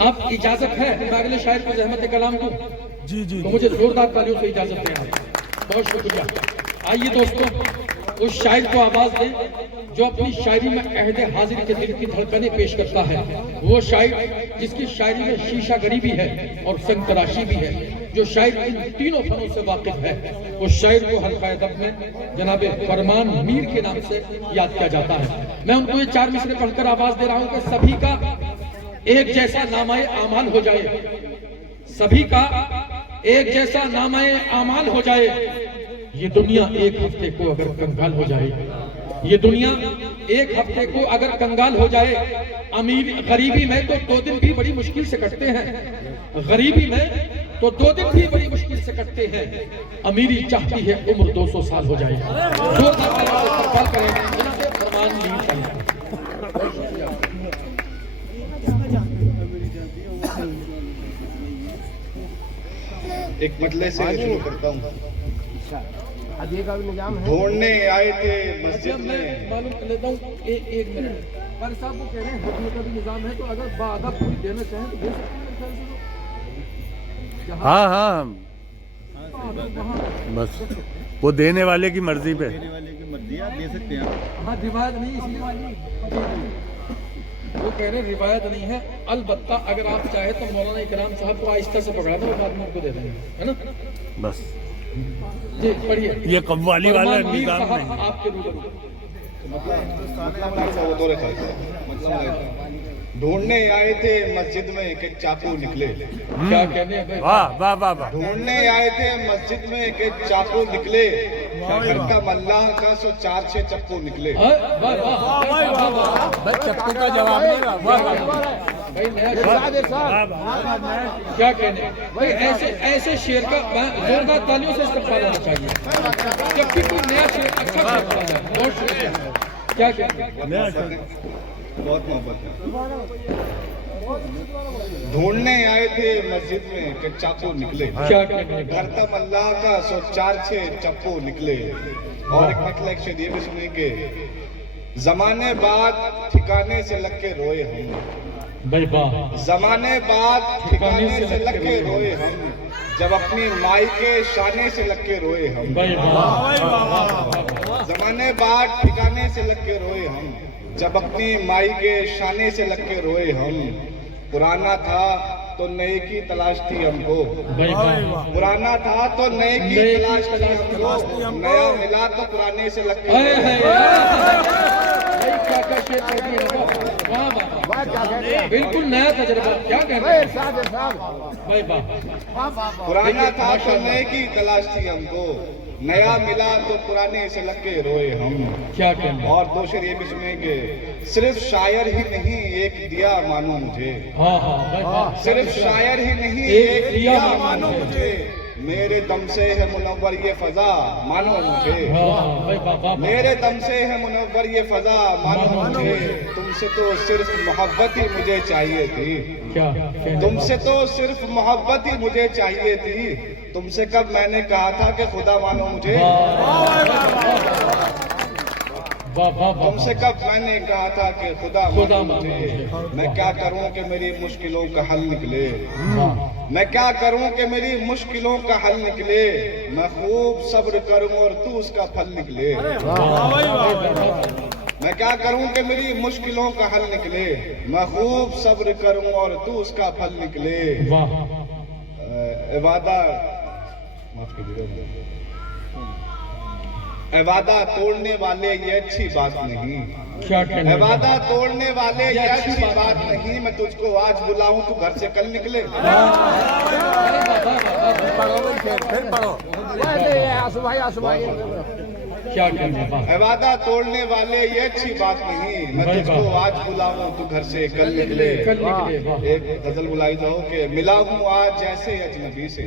आप इजाजत है मैं अगले शायर को ज़हमत कलाम दूं? जी जी तो मुझे जोरदार तालियों से इजाजत दें आप। बहुत शुक्रिया। आइए दोस्तों उस शायर को आवाज दें जो अपनी शायरी में अहद हाजिर के दिल की धड़कनें पेश करता है। वो शायर जिसकी शायरी में शीशा गरी भी है और संग तराशी भी है, जो शायर इन तीनों फनों से वाकिफ है। उस शायर को हल्का अदब में जनाब फरमान मीर के नाम से याद किया जाता है। मैं उनको ये 4 मिसरे पढ़कर आवाज दे रहा हूं कि सभी का एक जैसा नामाए आमाल हो जाए, सभी का एक जैसा नामाए आमाल हो जाए। ये दुनिया एक हफ्ते को अगर कंगाल हो जाए, ये दुनिया एक हफ्ते को अगर कंगाल हो जाए। अमीर गरीबी में तो 2 दिन भी बड़ी मुश्किल से कटते हैं, गरीबी में तो 2 दिन भी बड़ी मुश्किल से कटते हैं। अमीरी चाहती है उम्र 200 साल हो जाए। जोरदार करें जनाब फरमान मीर साहब। एक मतले से शुरू करता हूँ। ढूंढने आए थे मस्जिद में। मालूम कर लेता हूँ एक मिनट। पर साहब वो कह रहे हैं हुक्म का भी निजाम है, तो अगर बादा पूरी देना चाहें तो दे सकते हैं। हाँ हाँ बस वो देने वाले की मर्जी पे। देने वाले की मर्जी आप दे सकते हैं। हाँ रिवायत नहीं इसलिए वो कह रहे रिवायत नहीं है। अलबत्ता अगर आप चाहे तो मौलाना इकराम साहब को आहिस्ता से पकड़ा दो, बाद में उनको दे देंगे, है ना? बस जी पढ़िए। ये कव्वाली वाला निजाम नहीं। आपके रूबरू ढूंढने आए थे मस्जिद में कि चाकू निकले। क्या कहने हैं भाई? वाह वाह वाह वाह। ढूंढने आए थे मस्जिद में कि चाकू निकले। घर का मल्लाह का 4-6 चप्पू निकले। चप्पू का जवाब देगा। वाह वाह भाई क्या कहने भाई, ऐसे ऐसे शेर का जोरदार तालियों से इस्तेमाल होना चाहिए जबकि कोई नया शेर अच्छा शेर बना जाए। बहुत शुक्रिया। क्या कहते बहुत मोहब्बत है। ढूंढने आए थे मस्जिद में कि चाकू निकले। क्या कहने घर का मल्लाह का 4-6 चप्पू निकले। और एक मतलब शेर ये भी सुनिए कि जमाने बाद ठिकाने से लग के रोए हम। भाई वाह। जमाने बाद ठिकाने से लग के रोए हम, जब अपनी माई के शाने से लग के रोए हम। भाई वाह। जमाने बाद ठिकाने से लग के रोए हम, जब अपनी माई के शाने से लग के रोए हम। पुराना था तो नए की तलाश थी हमको। पुराना था तो नए की तलाश थी हमको। नया मिला तो पुराने से लग के बिल्कुल नया तजर्बा। क्या कहते हैं भाई वाह। पुराना था तो नए की तलाश थी हमको। नया मिला तो पुराने से लग के रोए हम। क्या कहते हैं? और 2 शेर ये भी सुनेंगे। सिर्फ शायर ही नहीं एक दिया मानो मुझे। हाँ हाँ भाई वाह। सिर्फ शायर ही नहीं एक दिया मानो मुझे। मेरे दम से है मुनव्वर ये फजा मानो मुझे। मेरे दम से है मुनव्वर ये फजा मानो मुझे। तुमसे तो सिर्फ मोहब्बत ही मुझे चाहिए थी। क्या? तुमसे तो सिर्फ मोहब्बत ही मुझे चाहिए थी। तुमसे कब मैंने कहा था कि खुदा मानो मुझे। तुमसे कब मैंने कहा था कि खुदा मानो मुझे। मैं क्या करूं कि मेरी मुश्किलों का हल निकले। मैं क्या करूं कि मेरी मुश्किलों का हल निकले। मैं खूब सब्र करूं और तू उसका फल निकले। मैं क्या करूं कि मेरी मुश्किलों का हल निकले। मैं खूब सब्र करूं और तू उसका फल निकले। वादा माफ कीजिएगा, वादा तोड़ने वाले ये अच्छी बात नहीं। वादा तोड़ने वाले ये अच्छी बात नहीं। मैं तुझको आज बुलाऊं तू घर से कल निकले। क्या कहने? वादा तोड़ने वाले ये अच्छी बात नहीं। मैं तुझको आज बुलाऊं तू घर से कल निकले। एक गजल बुलाई जाओ कि मिला हूँ आज जैसे अजनबी से।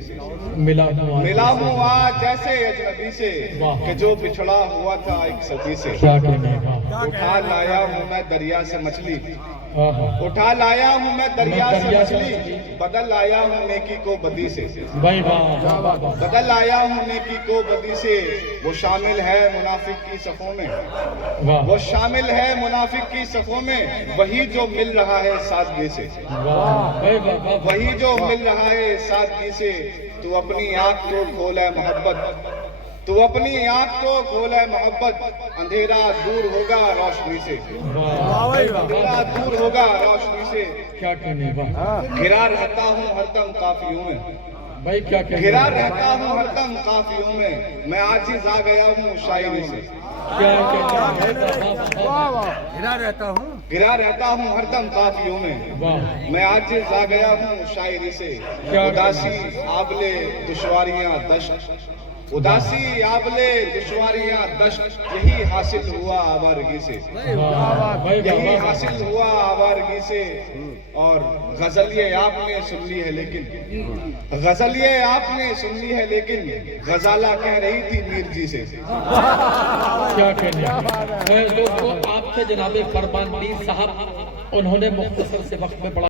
मिला हूँ आज जैसे अजनबी से कि जो बिछड़ा हुआ था एक सदी से। क्या कहने? उठा लाया हूँ मैं दरिया से मछली, हाँ हाँ उठा लाया हूँ मैं दरिया से दरिया से मछली, बदल आया हूँ नेकी को बदी से, भाई वाह वाह वाह बदल आया हूँ नेकी को बदी से। वो शामिल है मुनाफिक की सफों में, वाह वो शामिल है मुनाफिक की सफों में, वही जो मिल रहा है सादगी से, वाह भाई वाह वाह वही जो मिल रहा है सादगी से। तू अपनी आँख को खोल है मोहब्बत, तू अपनी आँख को खोल है मोहब्बत, अंधेरा दूर होगा रोशनी से, वाह भाई वाह अंधेरा वाह दूर होगा रोशनी से। क्या कहने वाह घिरा रहता हूँ हरदम काफियों में, भाई क्या कहने घिरा रहता हूँ हरदम काफियों में, मैं आजिज़ आ गया हूँ शायरी से, क्या कहने वाह वाह गिरा रहता हूँ घिरा रहता हूँ हरदम काफियों में, वाह मैं आजिज़ आ गया हूँ शायरी से। क्या उदासी आबले दुश्वारियाँ दश्त, उदासी आबले दुश्वारियाँ दश्त, यही हासिल हुआ आवारगी से, वाह भाई यही वाह वाह हासिल हुआ आवारगी से। और गजल ये आपने सुन ली है लेकिन, गजल ये आपने सुन ली है लेकिन, गजाला कह रही थी मीर जी से। क्या कहने दोस्तों आपसे जनाबे फरमान मीर साहब उन्होंने मुख्तसर से वक्त में बड़ा